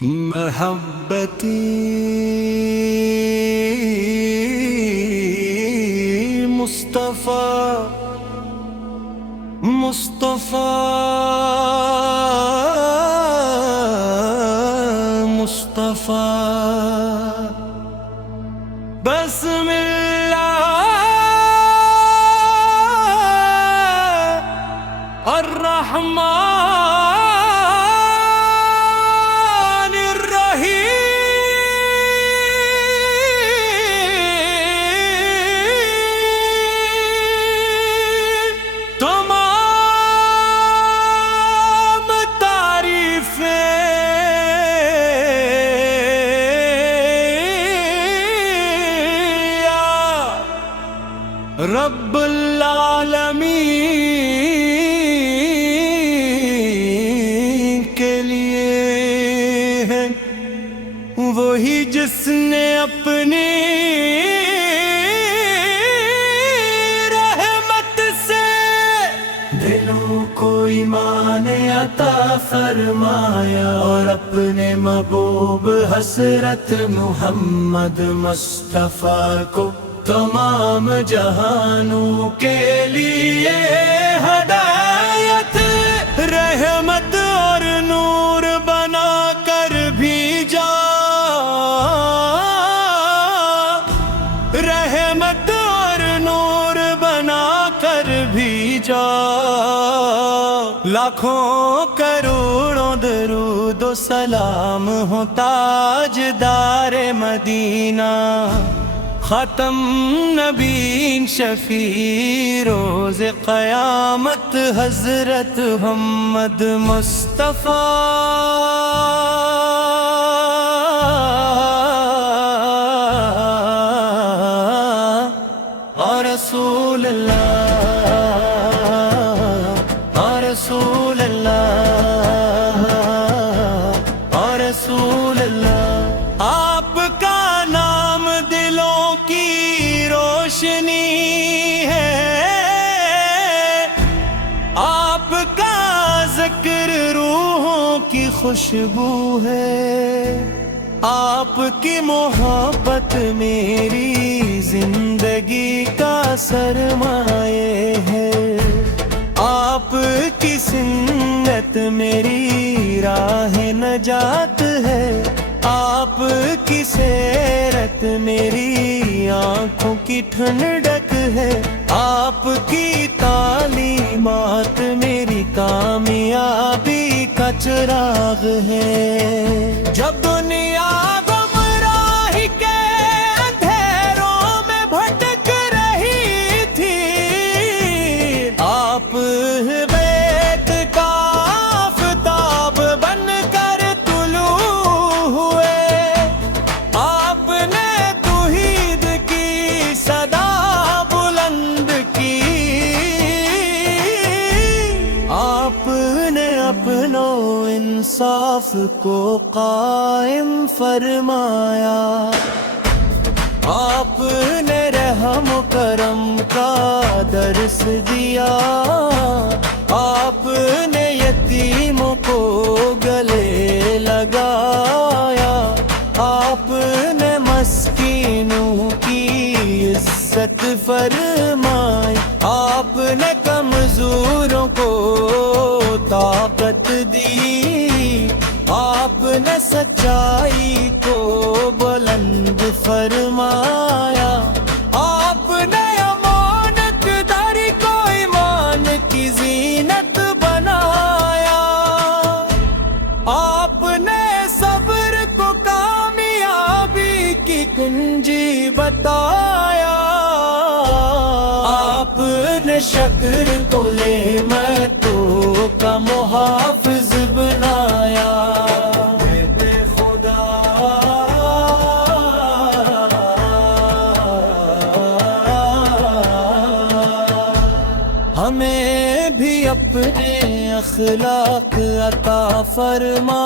محبتی مصطفیٰ بسم اللہ الرحمن الرحیم تمام تعریفیں رب العالمین کے لیے ہے، وہی جس نے اپنی رحمت سے دلوں کو ایمان عطا فرمایا، اور اپنے محبوب حضرت محمد مصطفیٰ کو تمام جہانوں کے لیے ہدایت رحمت اور نور بنا کر بھیجا، رحمت اور نور بنا کر بھیجا، لاکھوں کروڑوں درود و سلام ہو تاجدار مدینہ، ختم نبی شفیع روز قیامت حضرت محمد مصطفیٰ اور رسول اللہ اور رسول اللہ اور رسول اللہ، آپ کا نام دلوں کی روشنی ہے، آپ کا ذکر روحوں کی خوشبو ہے، آپ کی محبت میری زندگی کا سرمایہ ہے، آپ کی سنت میری راہ نجات ہے، آپ کی سیرت میری آنکھوں کی ٹھنڈک ہے، آپ کی تعلیمات میری کامیابی کا چراغ ہے، جب دنیا گمراہی کے اندھیروں میں بھٹک رہی تھی، آپ بیت کا آفتاب بن کر طلوع ہوئے، آپ نے توحید کی صدا بلند کی، آپ نے اپنا انصاف کو قائم فرمایا، آپ نے رحم و کرم کا درس دیا، آپ نے یتیموں کو گلے لگایا، آپ نے مسکینوں کی عزت فرمائی، آپ نے کمزوروں کو طاقت دی، آپ نے سچائی کو بلند فرمایا، آپ نے امانت داری کو ایمان کی زینت بنایا، آپ نے صبر کو کامیابی کی کنجی بتایا، آپ نے شکر کو نعمتوں کا محافظ بنایا، خدا ہمیں بھی اپنے اخلاق عطا فرما،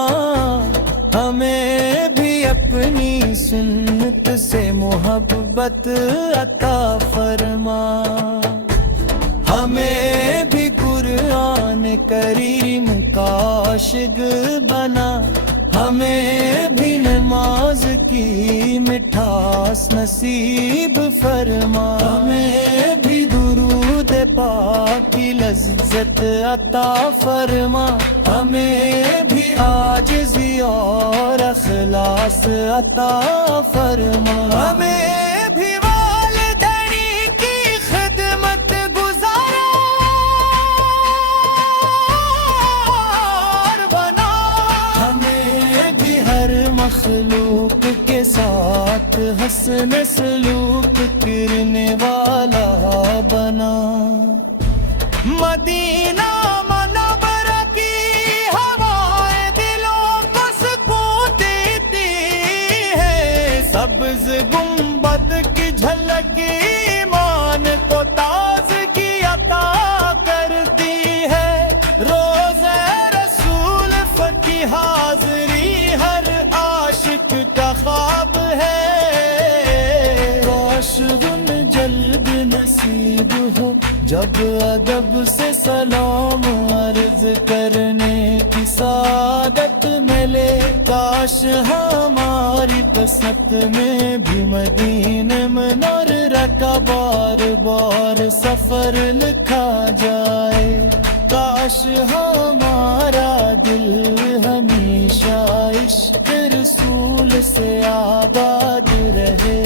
ہمیں بھی اپنی سنت سے محبت عطا فرما، ہمیں بھی قرآن کریم کا عاشق بنا، ہمیں بھی نماز کی مٹھاس نصیب فرما، ہمیں بھی درود پاک کی لذت عطا فرما، ہمیں بھی عاجزی اور اخلاص عطا فرما، ہمیں بھی والدین کی خدمت گزار بنا، ہمیں بھی ہر مخلوق کے ساتھ حسن سلوک کرنے والا بنا۔ مدینہ منور کی ہوائیں دلوں کو سکون دیتی ہے، سبز گنبد کی جھلک ایمان کو تازگی عطا کرتی ہے، روزہ رسول کی حاضری ہر عاشق کا خواب ہے، کاش ان جلد نصیب ہو جب ادب سے سلام عرض کرنے کی سعادت ملے، کاش ہماری بسط میں بھی مدینہ منورہ کا بار بار سفر لکھا جائے، کاش ہمارا دل ہمیشہ عشق رسول سے آباد رہے۔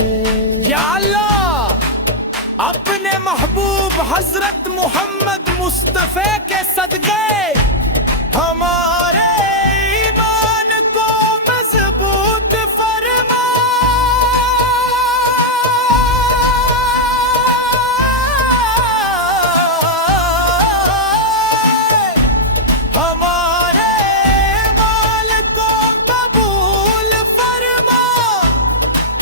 یا اللہ اپنے محبوب حضرت محمد مصطفیٰ کے صدقے ہمارے ایمان کو مضبوط فرما، ہمارے مال کو قبول فرما،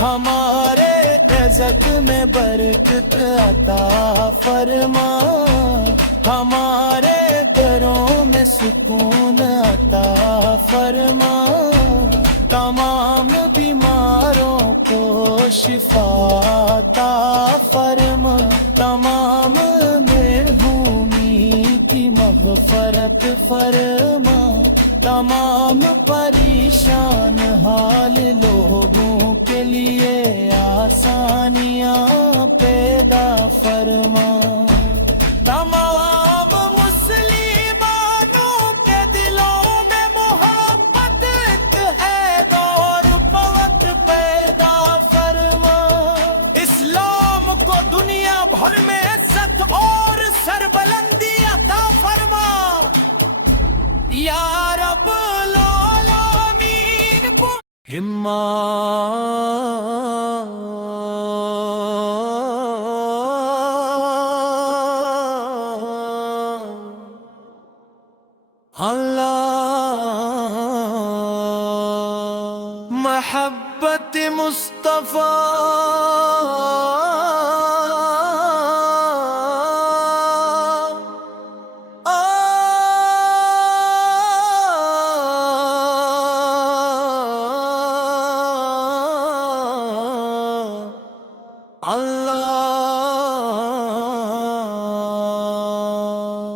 ہمارے رزق میں برکت عطا فرما، ہمارے گھروں میں سکون عطا فرما، تمام بیماروں کو شفا عطا فرما، تمام محرومی کی مغفرت فرما، تمام پریشان حال لوگوں کے لیے آسانیاں پیدا فرما، تمام مسلمانوں کے دلوں میں محبت اتحاد اور قوت پیدا فرما، اسلام کو دنیا بھر میں عزت اور سربلندی عطا فرما، یا رب العالمین اللہ محبت مصطفیٰ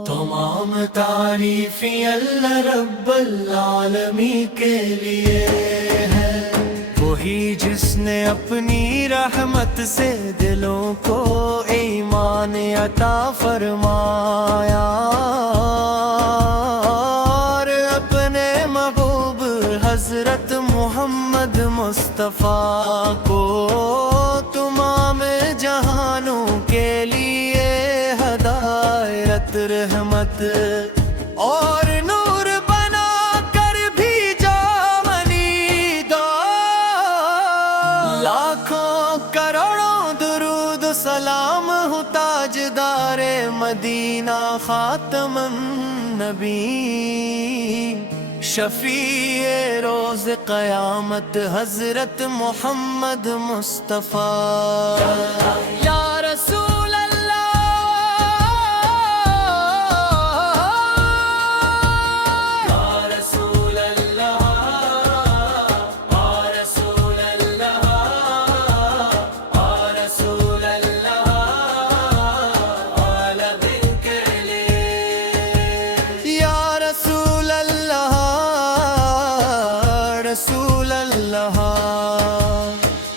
تمام تعریفیں اللہ رب العالمین کے لیے ہے، وہی جس نے اپنی رحمت سے دلوں کو ایمان عطا فرمایا، اور اپنے محبوب حضرت محمد مصطفیٰ کو تمام جہانوں کے لیے ہدایت، رحمت اور نور بنا کر بھیجا منیدا، لاکھوں کروڑوں درود سلام ہو تاجدار مدینہ خاتم النبی، شفیع روز قیامت حضرت محمد مصطفیٰ، یا رسول اللہ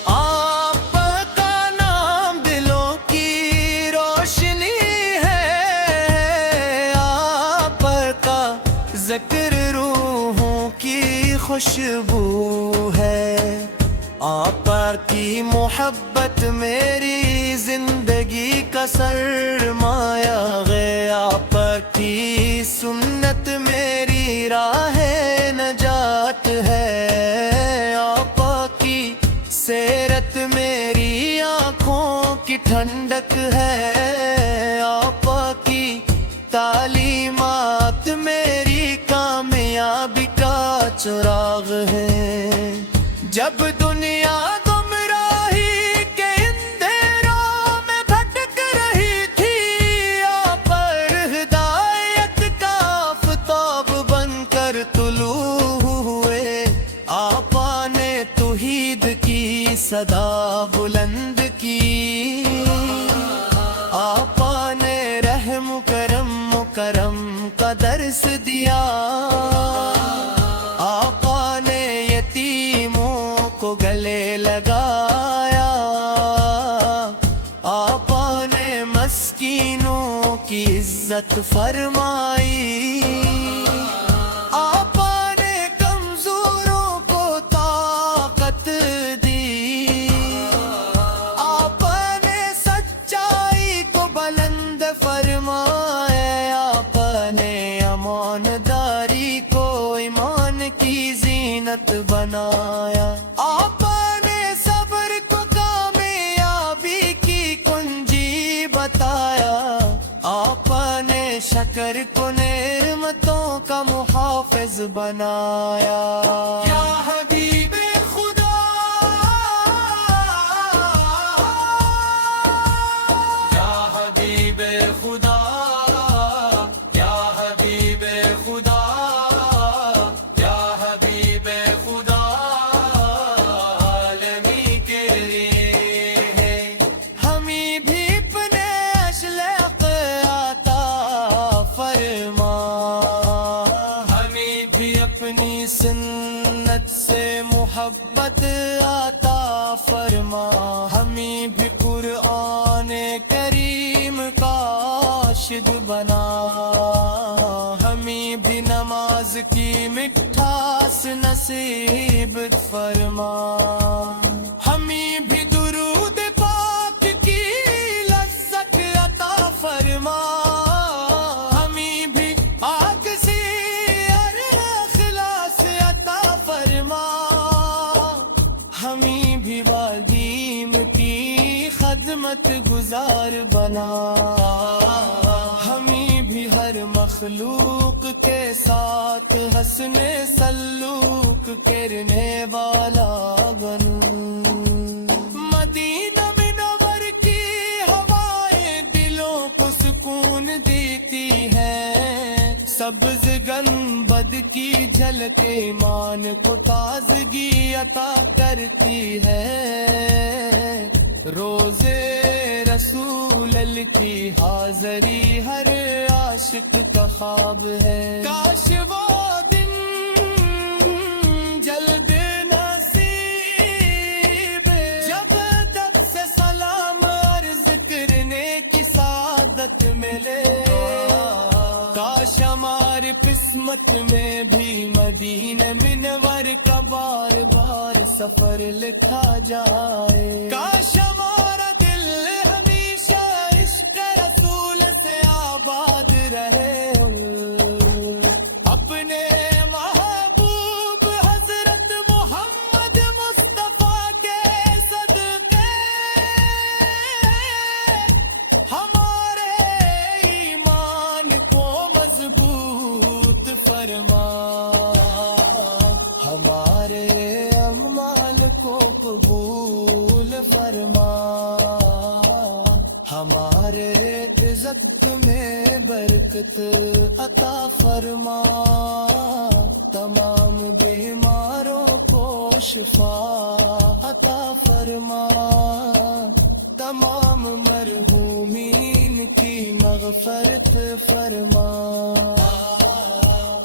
آپ کا نام دلوں کی روشنی ہے، آپ کا ذکر روحوں کی خوشبو ہے، آپ کی محبت میری زندگی کا سرمایہ ہے، آپ کی سنت میری راہ نجات ہے، آپ کی سیرت میری آنکھوں کی ٹھنڈک ہے، آپ کی تعلیمات میری کامیابی کا چراغ ہے۔ جب دنیا گمراہی کے اندھیروں میں بھٹک رہی تھی، آپ پر ہدایت کا آفتاب بن کر طلوع ہوئے، آپ نے توحید کی صدا بلند کی، آپ نے رحم کرم کا درس دیا، آقا نے یتیموں کو گلے لگایا، آقا نے مسکینوں کی عزت فرمائی، آقا نے کمزوروں کو طاقت دی، آقا نے سچائی کو بلند فرمایا، آقا نے امانتداری کو ایمان کی زینت بنایا، آقا نے صبر کو کامیابی کی کنجی بتایا، آقا نے شکر کو نعمتوں کا محافظ بنایا۔ یا حبیب خدا، یا حبیب خدا، یا حبیب خدا، یا حبیب خدا، عالمی کے لیے ہے، ہمیں بھی اپنے اشلاق عطا فرما، ہمیں بھی اپنی سنت سے محبت عطا فرما، ہمیں بھی قرآن کریم کا عاشق بنا، ہمیں بھی نماز کی مٹھاس نصیب فرما، ہمیں بھی درود پاک کی لذت عطا فرما، ہمیں بھی آگ سے اخلاص عطا فرما، ہمیں بھی والدین کی خدمت گزار بنا، ہمیں بھی ہر مخلوق کے ساتھ حسن سلوک کرنے والا بن، مدینہ منور کی ہوائیں دلوں کو سکون دیتی ہیں، سبز گنبد کی جھلک ایمان کو تازگی عطا کرتی ہے، روزے رسول اللہ کی حاضری ہر عاشق کا خواب ہے، کاش وہ دن جلد نصیب، جب دت سے سلام عرض کرنے کی سعادت ملے، کاش ہماری قسمت میں بھی مدینہ منور کا بار بار سفر لکھا جائے، کاش ہمارا دل ہمیشہ عشق رسول سے آباد رہے، اپنے محبوب حضرت محمد مصطفیٰ کے صدقے ہمارے ایمان کو مضبوط فرما، ہمارے اعمال کو قبول فرما، ہمارے رزق میں برکت عطا فرما، تمام بیماروں کو شفا عطا فرما، تمام مرحومین کی مغفرت فرما،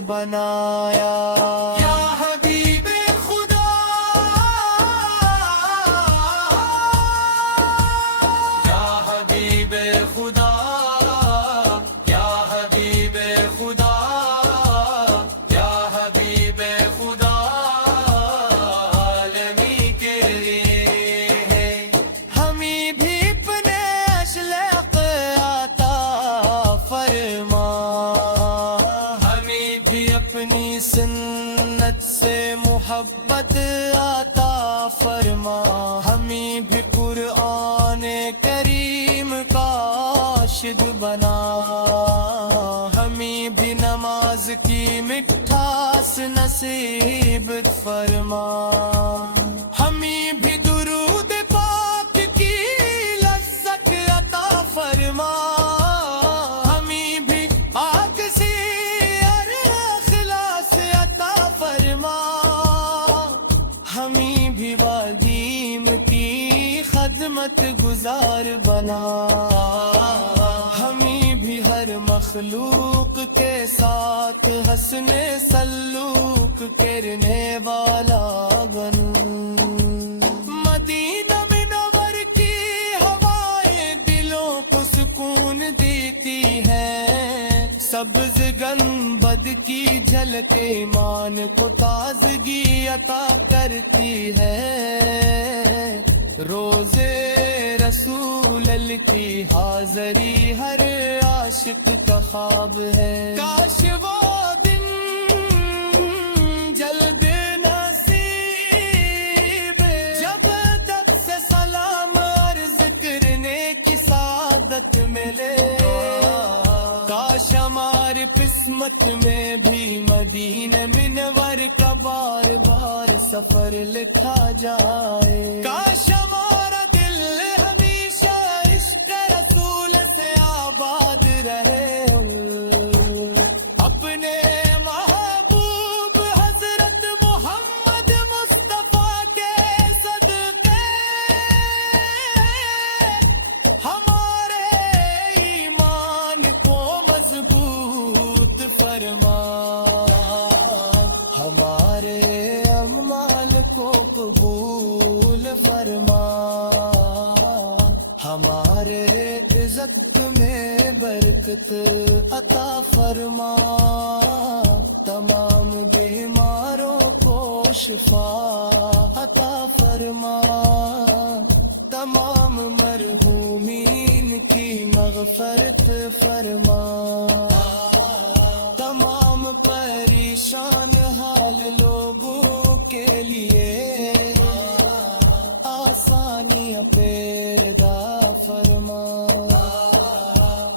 بنایا یا حبیب خدا یا حبیب خدا یا حبیب خدا یا حبیب خدا عالمی کے لیے ہے ہمیں بھی اپنے اشلاق عطا فرما ہمیں بھی اپنی سنت سے محبت عطا فرما ہمیں بھی قرآن کریم کا عاشق بنا ہمیں بھی نماز کی مٹھاس نصیب فرما ہمیں بھی درود پاک کی لذت عطا فرما ہمیں بھی پاک سی اخلاص عطا فرما ہمیں بھی والدین کی خدمت گزار بنا ہمیں بھی ہر مخلوق کے ساتھ حسن سلوک کرنے والا بن مدینہ منور کی ہوائیں دلوں کو سکون دیتی ہیں سبز گنبد کی جھلک ایمان کو تازگی عطا کرتی ہے روزے رسول اللہ کی حاضری ہر عاشق کا خواب ہے کاش وہ دن جلد نصیب جب دت سے سلام عرض کرنے کی سعادت ملے کاش ہماری قسمت میں بھی مدینہ منور کا بار بار سفر لکھا جائے کاش ہمارا دل ہمیشہ عشق رسول سے آباد رہے اپنے محبوب حضرت محمد مصطفیٰ کے صدقے ہمارے ایمان کو مضبوط فرما ہمارے اعمال کو قبول فرما ہمارے رزق میں برکت عطا فرما تمام بیماروں کو شفا عطا فرما تمام مرحومین کی مغفرت فرما تمام پریشان حال لوگوں کے لیے آسانیاں پیدا فرما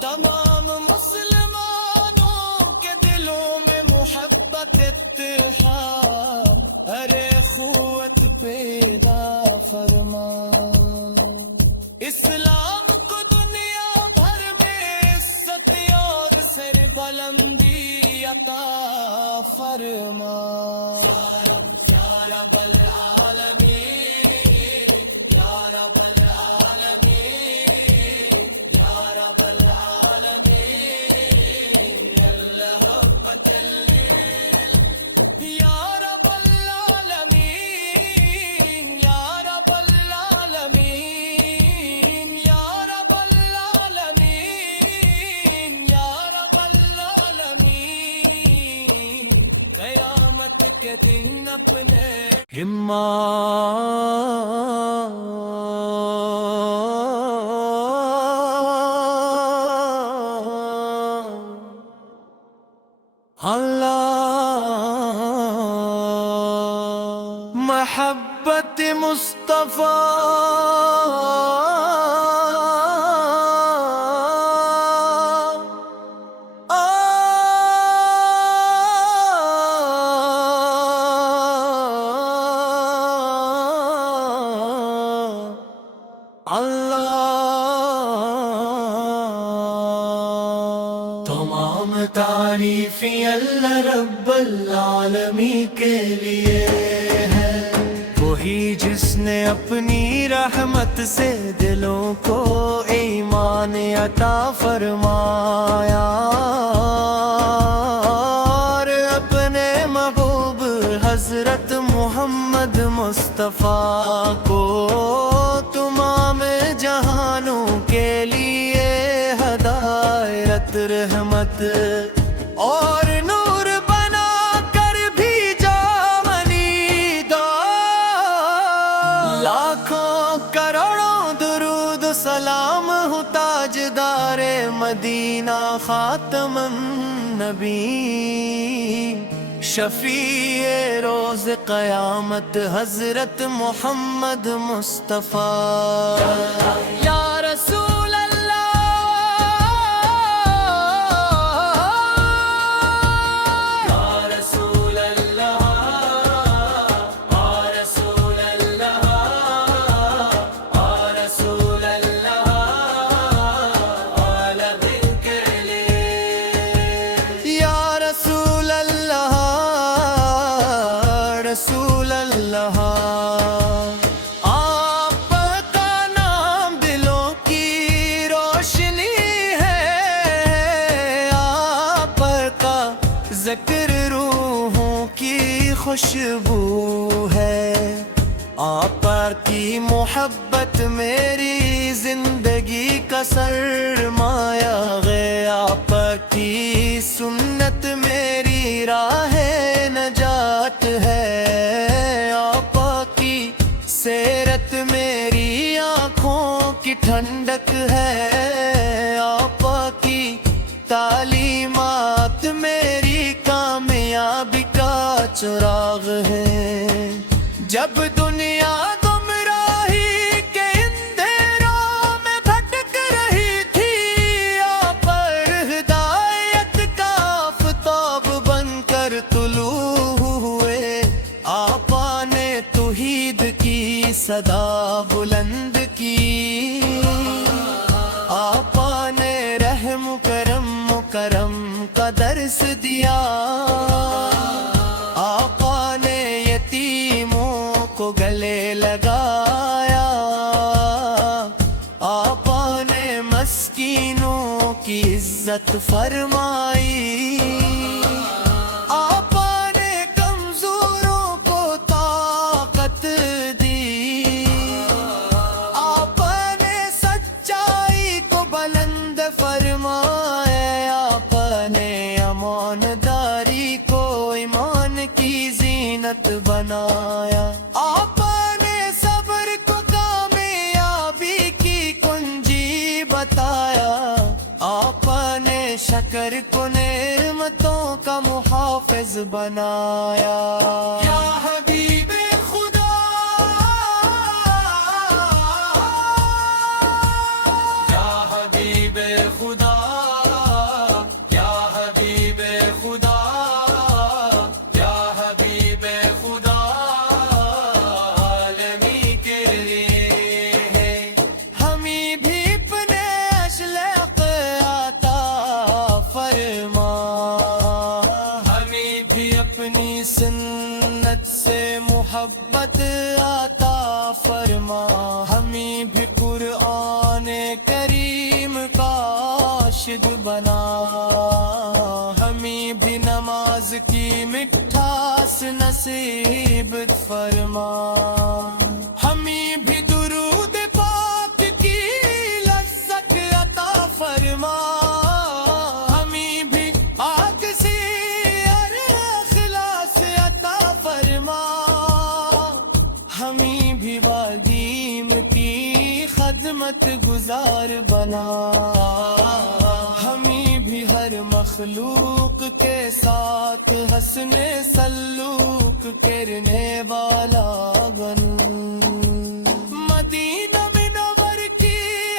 تمام مسلمانوں کے دلوں میں محبت اتحاد ارے قوت پیدا فرما اسلام کو دنیا بھر میں عزت اور سر بلندی عطا فرما یا رب العالمین یا رب العالمین یا رب العالمین اللہ یا رب العالمین یا رب العالمین یا رب العالمین یا رب العالمین قیامت کے دن اپنے اللہ محبت مصطفیٰ تمام تعریفیں اللہ رب العالمین کے لیے ہے وہی جس نے اپنی رحمت سے دلوں کو ایمان عطا فرمایا اور محمد مصطفیٰ کو تمام جہانوں کے لیے ہدایت رحمت اور نور بنا کر بھیجا منی دو لاکھوں کروڑوں درود سلام ہو تاجدار مدینہ خاتم النبی شفیع روز قیامت حضرت محمد مصطفیٰ یا رسول اللہ یا رسول اللہ یا رسول اللہ یا رسول اللہ اعلی ذکر یا رسول اللہ رسول اللہ آپ کا نام دلوں کی روشنی ہے آپ کا ذکر روحوں کی خوشبو ہے آپ کی محبت میری زندگی کا سرمایہ ہے آپ کی سنت میری راہ نجات ہے آپ کی سیرت میری آنکھوں کی ٹھنڈک ہے آپ کی تعلیمات میری کامیابی کا چراغ ہے جب دنیا گمراہی کے اندھیروں میں بھٹک رہی تھی آپ پر ہدایت کا آفتاب بن کر طلوع ہوئے آپ نے توحید کی صدا بلند کی آپ نے رحم کرم کا درس دیا آپ نے یتیموں کو گلے لگایا آپ نے مسکینوں کی عزت فرمائی آپ نے کمزوروں کو طاقت دی آپ نے سچائی کو بلند فرمایا آپ نے امانتداری کو ایمان کی زینت بنایا آپ نے صبر کو کامیابی کی کنجی بتایا آپ نے شکر کو نعمتوں کا محافظ بنایا یا حبیب خدا یا حبیب خدا یا حبیب خدا یا حبیب خدا عالمی کے لیے ہے ہمیں بھی اپنے اشلاق عطا فرما ہمیں بھی اپنی سنت سے محبت عطا فرما ہمیں بھی قرآن کریم کا عاشق بنا ہمیں بھی نماز کی مٹھاس نصیب فرما ہمیں بھی درود پاک کی لذت عطا فرما ہمیں بھی آگ سے اخلاص عطا فرما ہمیں بھی والدین کی خدمت گزار بنا ہمیں بھی ہر مخلوق کے ساتھ حسن سلوک کرنے والا بن مدینہ منور کی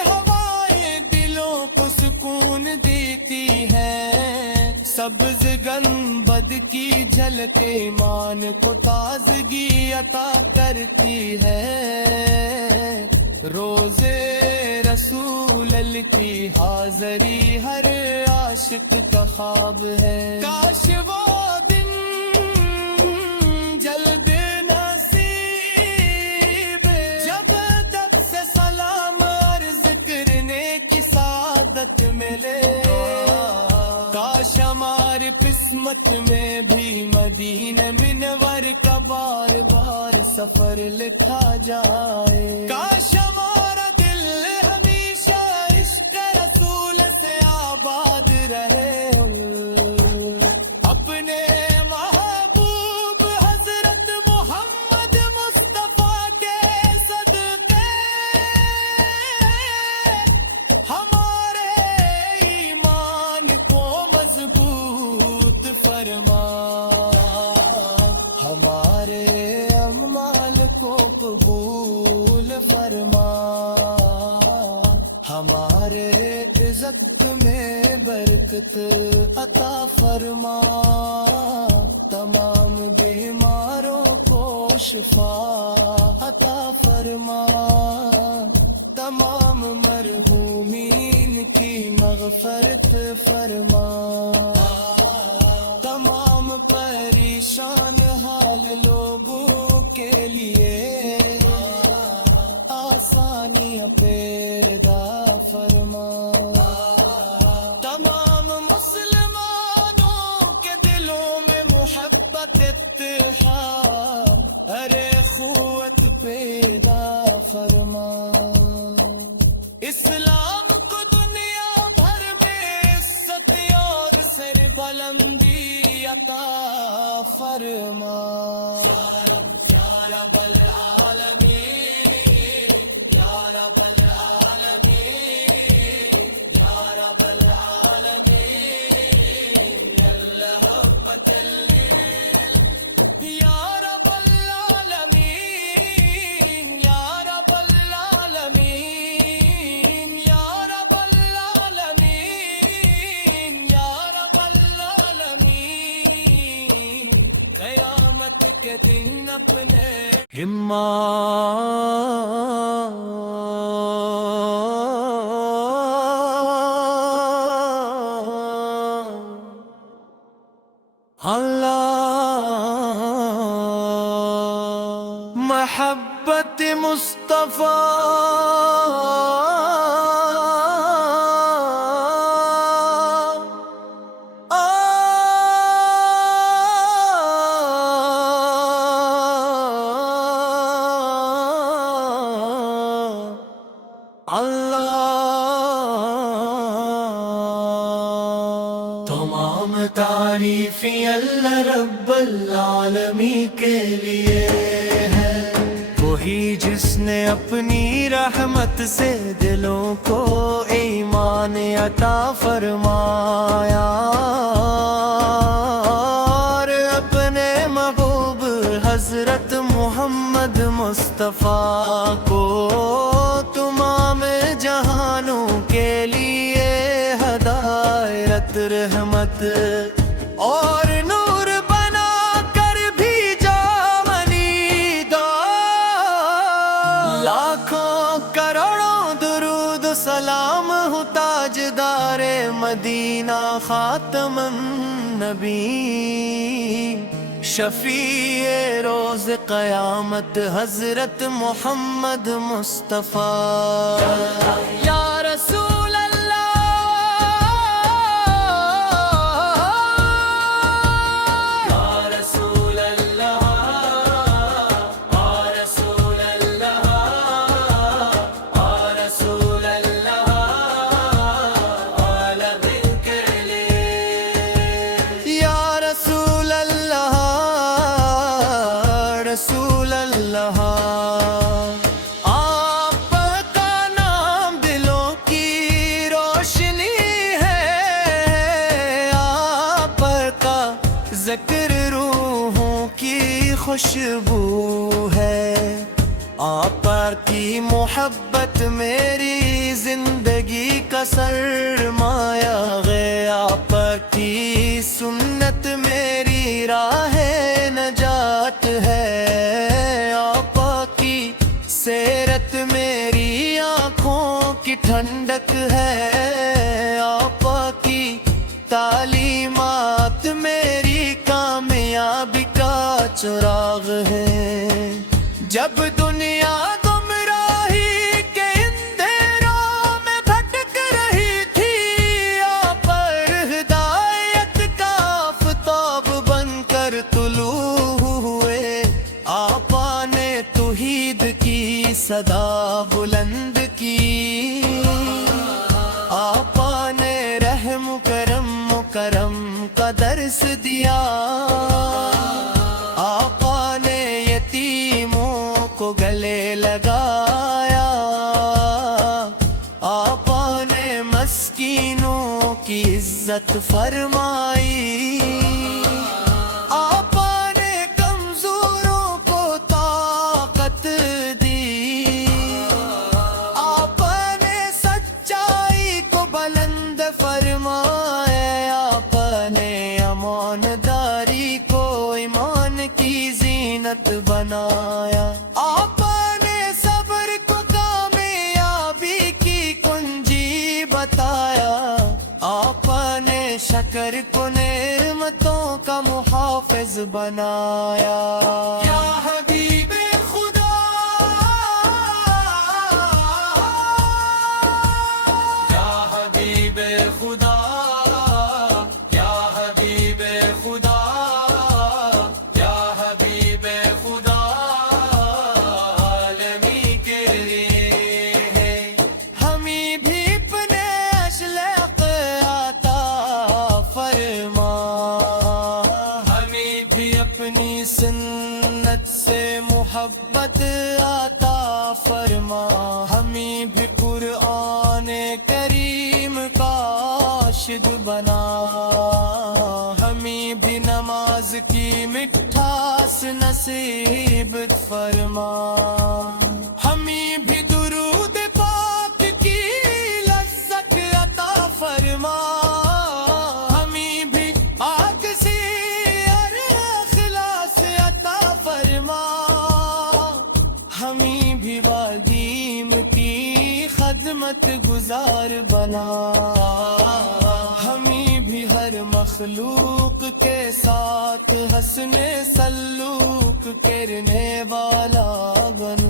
ہوائیں دلوں کو سکون دیتی ہیں سبز گنبد کی جھلک ایمان کو تازگی عطا کرتی ہے روزے رسول اللہ کی حاضری ہر عاشق کا خواب ہے کاش وہ دن جلد نصیب جب دب سے سلام عرض کرنے کی سعادت ملے کاش ہماری قسمت میں بھی مدینہ منور کا بار بار سفر لکھا جائے کاش ہمارا دل ہمیشہ عشق رسول سے آباد رہے اپنے محبوب حضرت محمد مصطفیٰ کے صدقے ہمارے ایمان کو مضبوط فرما ہمارے اعمال کو قبول فرما ہمارے رزق میں برکت عطا فرما تمام بیماروں کو شفا عطا فرما تمام مرحومین کی مغفرت فرما تمام پریشان حال لوگوں کے لیے آسانیاں پیدا فرما تمام مسلمانوں کے دلوں میں محبت اتحاد ارے قوت پیدا فرما اسلام کو دنیا بھر میں عزت اور سر بلندی عطا فرما یا رب العالمین یا رب العالمین یا رب العالمین اللہ یا رب العالمین یا رب العالمین یا رب العالمین یا رب العالمین قیامت کے دن اپنے اللہ محبت مصطفیٰ تمام تعریفیں اللہ رب العالمین کے لیے ہے وہی جس نے اپنی رحمت سے دلوں کو ایمان عطا فرمایا اور اپنے محبوب حضرت محمد مصطفیٰ کو تمام جہانوں کے لیے ہدایت رحمت اور نور بنا کر بھیجا منی دو لاکھوں کروڑوں درود سلام ہو تاجدار مدینہ خاتم النبی شفیع روز قیامت حضرت محمد مصطفیٰ یا رسول رسول اللہ آپ کا نام دلوں کی روشنی ہے آپ کا ذکر روحوں کی خوشبو ہے آپ کی محبت میری زندگی کا سرمایہ ہے آپ کی سنت میری راہ نجات ہے آپ کی سیرت میری آنکھوں کی ٹھنڈک ہے آپ کی تعلیمات میری کامیابی کا چراغ ہے جب دنیا گمراہی کے اندھیروں میں بھٹک رہی تھی آپ پر ہدایت کا آفتاب بن کر توحید کی صدا بلند کی، آقا نے رحم کرم کا درس دیا، آقا نے یتیموں کو گلے لگایا، آقا نے مسکینوں کی عزت فرمائی، آقا نے کمزوروں کو طاقت دی، آقا نے سچائی کو بلند فرمایا، آقا نے امانداری کو ایمان کی زینت بنایا، آقا نے صبر کو کامیابی کی کنجی بتایا، آقا نے شکر کو نعمتوں کا محافظ بنایا۔ یا حبیب خدا، یا حبیب خدا، یا حبیب خدا، یا حبیب خدا، عالمی کے لیے ہے ہمیں بھی اپنے اشلاق عطا فرما، ہمیں بھی اپنی سنت سے محبت عطا فرما، ہمیں بھی قرآن کریم کا عاشق بنا، ہمیں بھی نماز کی مٹھاس نصیب فرما، ہمیں بھی درود پاک کی لذت عطا فرما، ہمیں بھی آگ سے اخلاص عطا فرما، ہمیں بھی والدین کی خدمت گزار بنا، ہمیں بھی ہر مخلوق کے ساتھ حسن سلوک کرنے والا بن،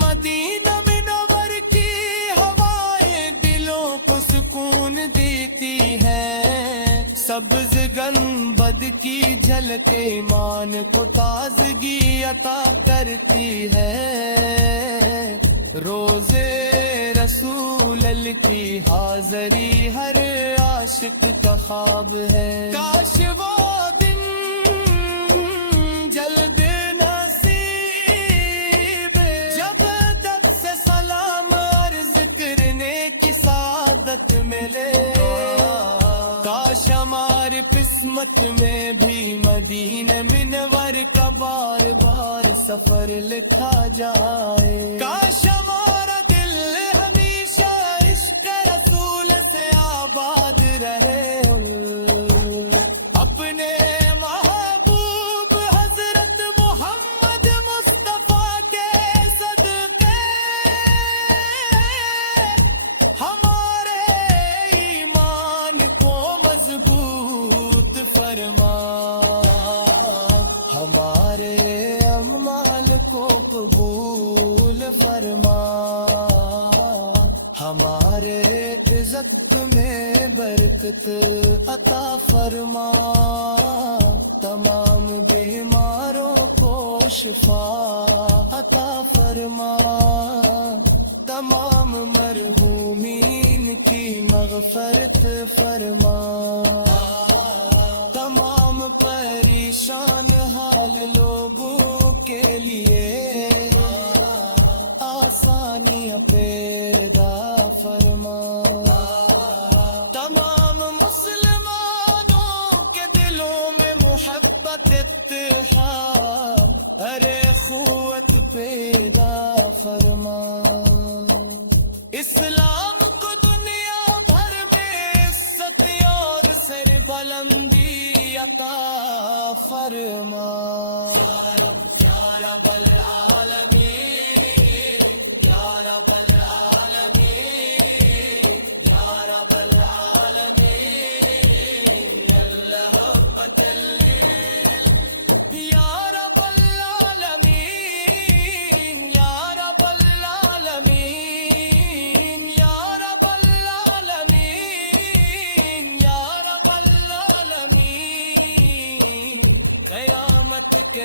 مدینہ منور کی ہوائیں دلوں کو سکون دیتی ہیں، سبز گنبد کی جھلک ایمان کو تازگی عطا کرتی ہے، روزے رسول اللہ کی حاضری ہر عاشق کا خواب ہے، کاش وہ دن جلد نصیب، جب دت سے سلام عرض کرنے کی سعادت ملے، کاش ہماری قسمت میں بھی مدینہ منور کا بار بار سفر لکھا جائے، کاش ہمارا دل ہمیشہ عشق رسول سے آباد رہے، اپنے محبوب حضرت محمد مصطفیٰ کے صدقے ہمارے ایمان کو مضبوط فرما، ہمارے اعمال کو قبول فرما، ہمارے رزق میں برکت عطا فرما، تمام بیماروں کو شفا عطا فرما، تمام مرحومین کی مغفرت فرما، تمام پریشان حال لوگوں کے لیے آسانیاں پیدا فرما، تمام مسلمانوں کے دلوں میں محبت اتحاد ارے قوت پیدا فرما، اسلام کو دنیا بھر میں عزت اور سر بلندی عطا فرما، یا رب العالمین، یا رب العالمین، یا رب العالمین، اللہ یا رب العالمین، یا رب العالمین، یا رب العالمین، یا رب العالمین، قیامت کے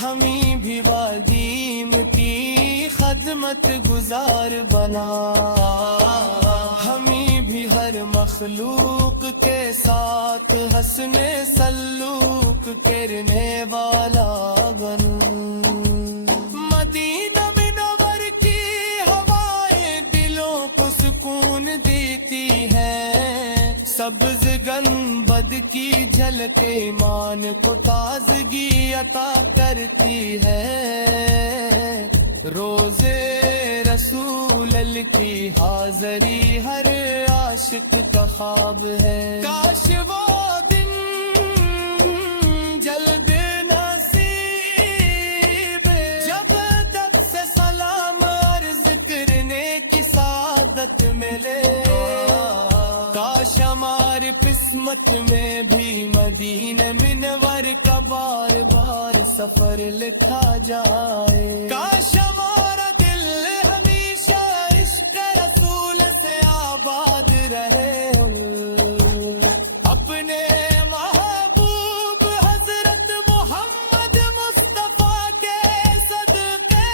ہمیں بھی وادیم کی خدمت گزار بنا، ہمیں بھی ہر مخلوق کے ساتھ حسن سلوک کرنے والا بن۔ مدینہ منور کی ہوائیں دلوں کو سکون دیتی ہیں، سبز گنبد کی جھلک ایمان کو تازگی عطا کرتی ہے۔ روزے رسول کی حاضری ہر عاشق کا خواب ہے، کاش وہ دن جلد نصیب جب دب سے سلام عرض کرنے کی سعادت ملے، کاش ہماری قسمت میں بھی مدینہ منور کا بار بار سفر لکھا جائے، کاش ہمارا دل ہمیشہ عشق رسول سے آباد رہے، اپنے محبوب حضرت محمد مصطفیٰ کے صدقے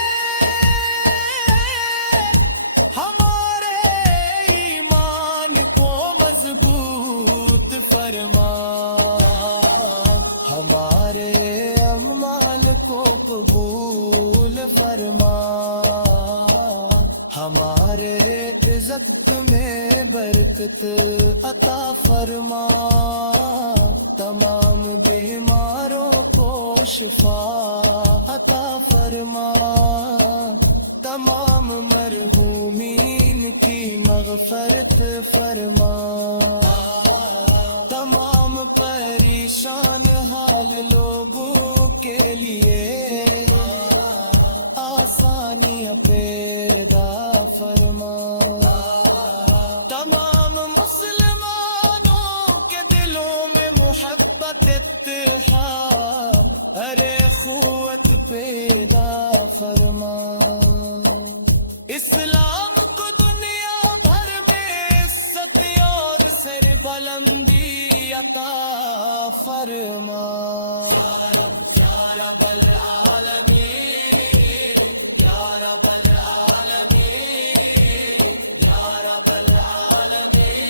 ہمارے ایمان کو مضبوط فرما، ہمارے اعمال کو قبول فرما، ہمارے رزق میں برکت عطا فرما، تمام بیماروں کو شفا عطا فرما، تمام مرحومین کی مغفرت فرما، تمام پریشان حال لوگوں کے لیے آسانیاں پیدا فرما، تمام مسلمانوں کے دلوں میں محبت اتحاد ارے قوت پیدا فرما، اسلام کو دنیا بھر میں عزت اور سر بلندی عطا فرما، یا رب العالمین، یا رب العالمین، یا رب العالمین،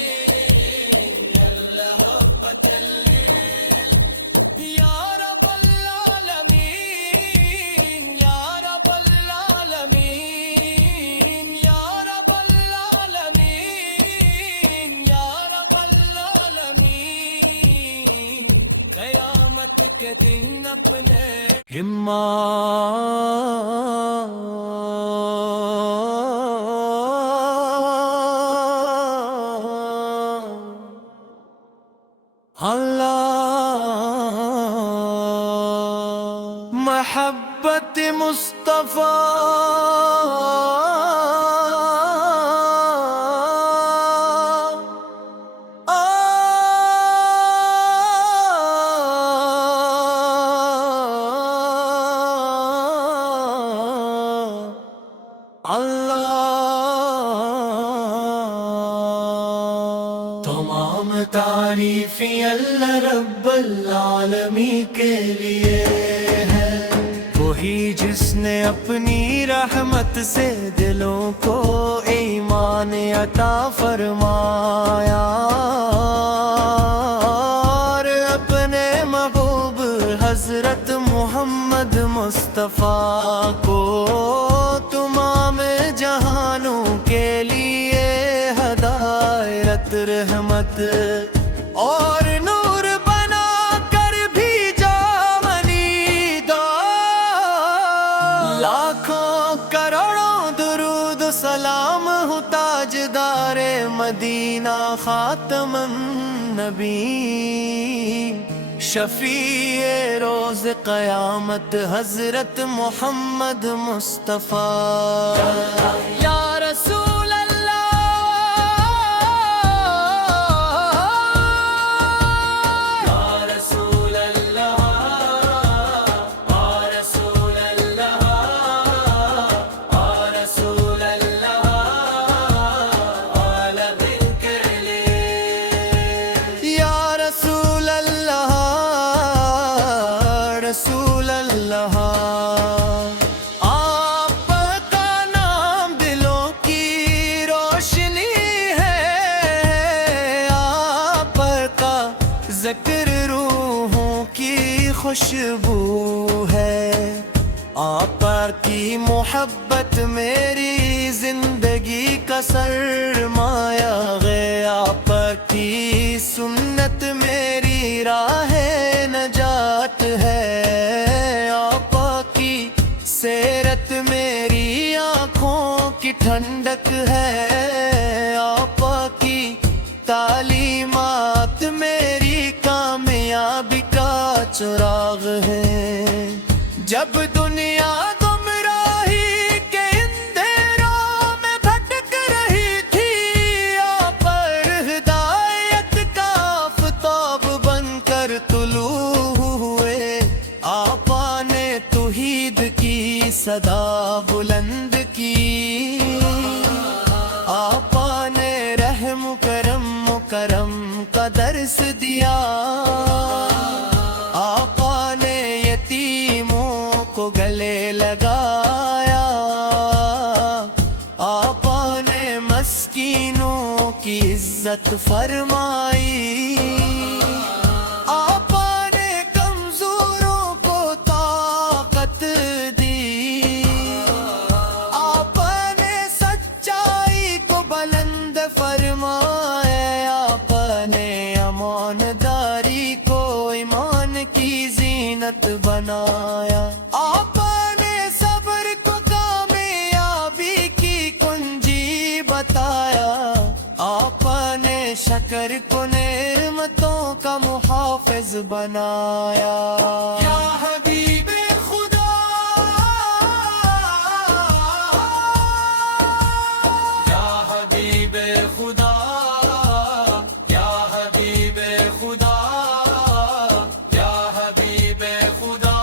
اللہ بتلین، یا رب العالمین، یا رب العالمین، یا رب العالمین، یا رب العالمین، قیامت کے دن اپنے اللہ محبت مصطفیٰ تمام تعریفیں اللہ رب العالمین کے لیے ہے، وہی جس نے اپنی رحمت سے دلوں کو ایمان عطا فرمایا، اور اپنے محبوب حضرت محمد مصطفیٰ کو تمام جہانوں کے لیے ہدایت رحمت اور نور بنا کر بھیجا منیدا، لاکھوں کروڑوں درود سلام ہو تاجدار مدینہ خاتم النبی، شفیع روز قیامت حضرت محمد مصطفیٰ، یا رسول رسول اللہ آپ کا نام دلوں کی روشنی ہے، آپ کا ذکر روحوں کی خوشبو ہے، آپ کی محبت میری زندگی کا سرمایہ ہے، آپ کی سنت میری راہ نجات ہے، آپ کی سیرت میری آنکھوں کی ٹھنڈک ہے، آپ کی تعلیمات میری کامیابی کا چراغ ہے۔ جب دنیا گمراہی کے اندھیروں میں بھٹک رہی تھی، آپ پر ہدایت کا آفتاب بن کر طلوع ہوئے، آپ نے توحید کی صدا بلند کی، آپ نے رحم کرم کا درس دیا، آپ نے یتیموں کو گلے لگایا، آپ نے مسکینوں کی عزت فرمائی، آپ نے کمزوروں کو طاقت دی، آپ نے سچائی کو بلند فرمایا، آپ نے امانتداری کو ایمان کی زینت بنایا، آپ نے صبر کو کامیابی کی کنجی بتایا، آپ نے شکر کو نعمتوں کا محافظ بنایا۔ یا حبیب خدا، یا حبیب خدا، یا حبیب خدا، یا حبیب خدا،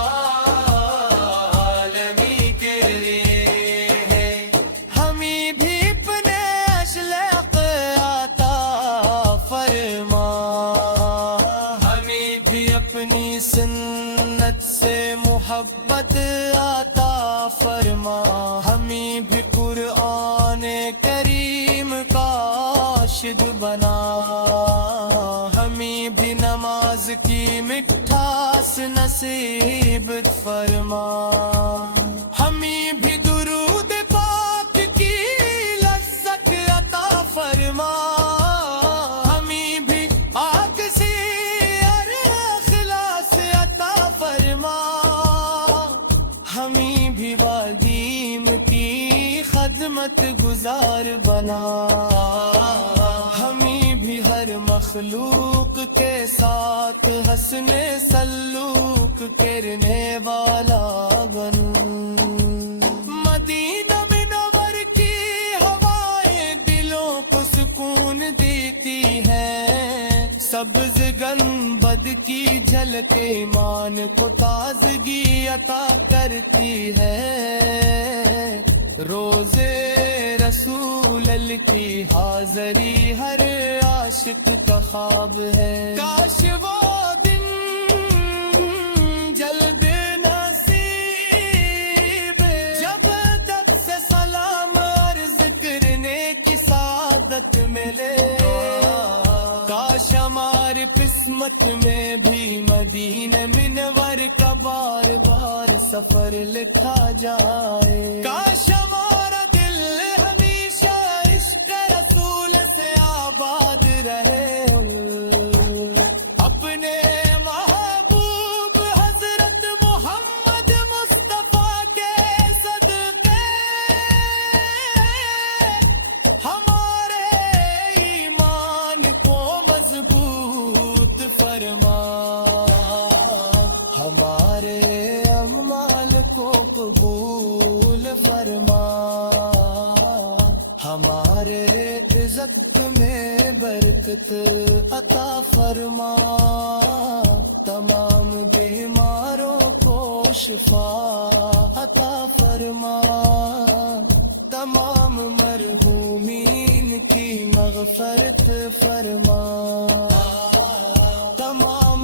عالمی کے لیے ہے، ہمیں بھی اپنے اشلاق عطا فرما، ہمیں بھی اپنی سنت سے محبت عطا فرما، ہمیں بھی قرآن کریم کا عاشق بنا، ہمیں بھی نماز کی مٹھاس نصیب فرما، ہمیں بھی درود پاک کی لذت عطا فرما، ہمیں بھی پاک سی اخلاص عطا فرما، ہمیں بھی والدین کی خدمت گزار بنا، ہمیں بھی ہر مخلوق کے ساتھ حسن سلوک کرنے والا بن، مدینہ منور کی ہوائیں دلوں کو سکون دیتی ہیں، سبز گنبد کی جھلک ایمان کو تازگی عطا کرتی ہے، روزے رسول کی حاضری ہر عاشق کا خواب ہے، کاش وہ دن جلد نصیب، جب دت سے سلام عرض کرنے کی سعادت ملے، کاش ہماری قسمت میں بھی مدینہ منور کا بار بار سفر لکھا جائے، کاش ہمارا دل ہمیشہ عشق رسول سے آباد رہے، اپنے محبوب حضرت محمد مصطفیٰ کے صدقے ہمارے ایمان کو مضبوط فرما، ہمارے اعمال کو قبول فرما، ہمارے رزق میں برکت عطا فرما، تمام بیماروں کو شفا عطا فرما، تمام مرحومین کی مغفرت فرما، تمام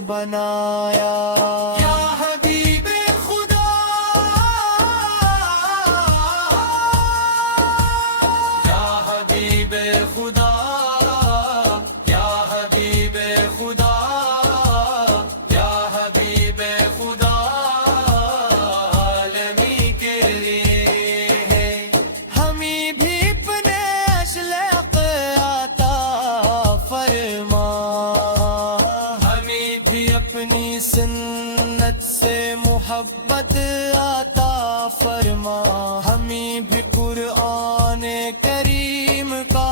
بنایا یا حبیب خدا یا حبیب خدا یا حبیب خدا یا حبیب خدا عالمی کے لیے ہے ہمیں بھی اپنے اشلاق عطا فرما ہمیں بھی اپنی سنت سے محبت عطا فرما ہمیں بھی قرآن کریم کا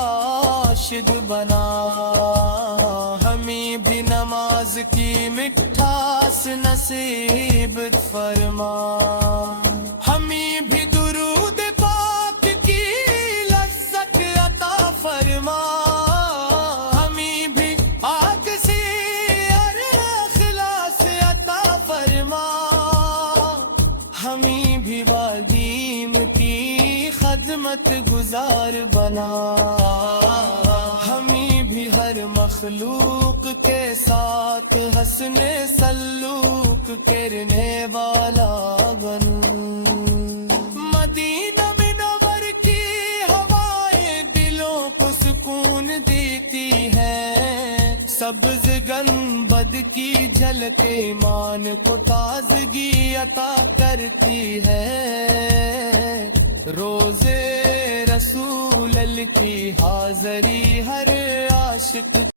عاشق بنا ہمیں بھی نماز کی مٹھاس نصیب فرما ہمیں بھی درود پاک کی لذت عطا فرما ہمیں بھی پاک سی اخلاص عطا فرما ہمیں بھی والدین کی خدمت گزار بنا ہمیں بھی ہر مخلوق کے ساتھ حسن سلوک کرنے والا بن مدینہ منور کی ہوائیں دلوں کو سکون دیتی ہیں سبز گنبد کی جھلک ایمان کو تازگی عطا کرتی ہے روزے رسول کی حاضری ہر عاشق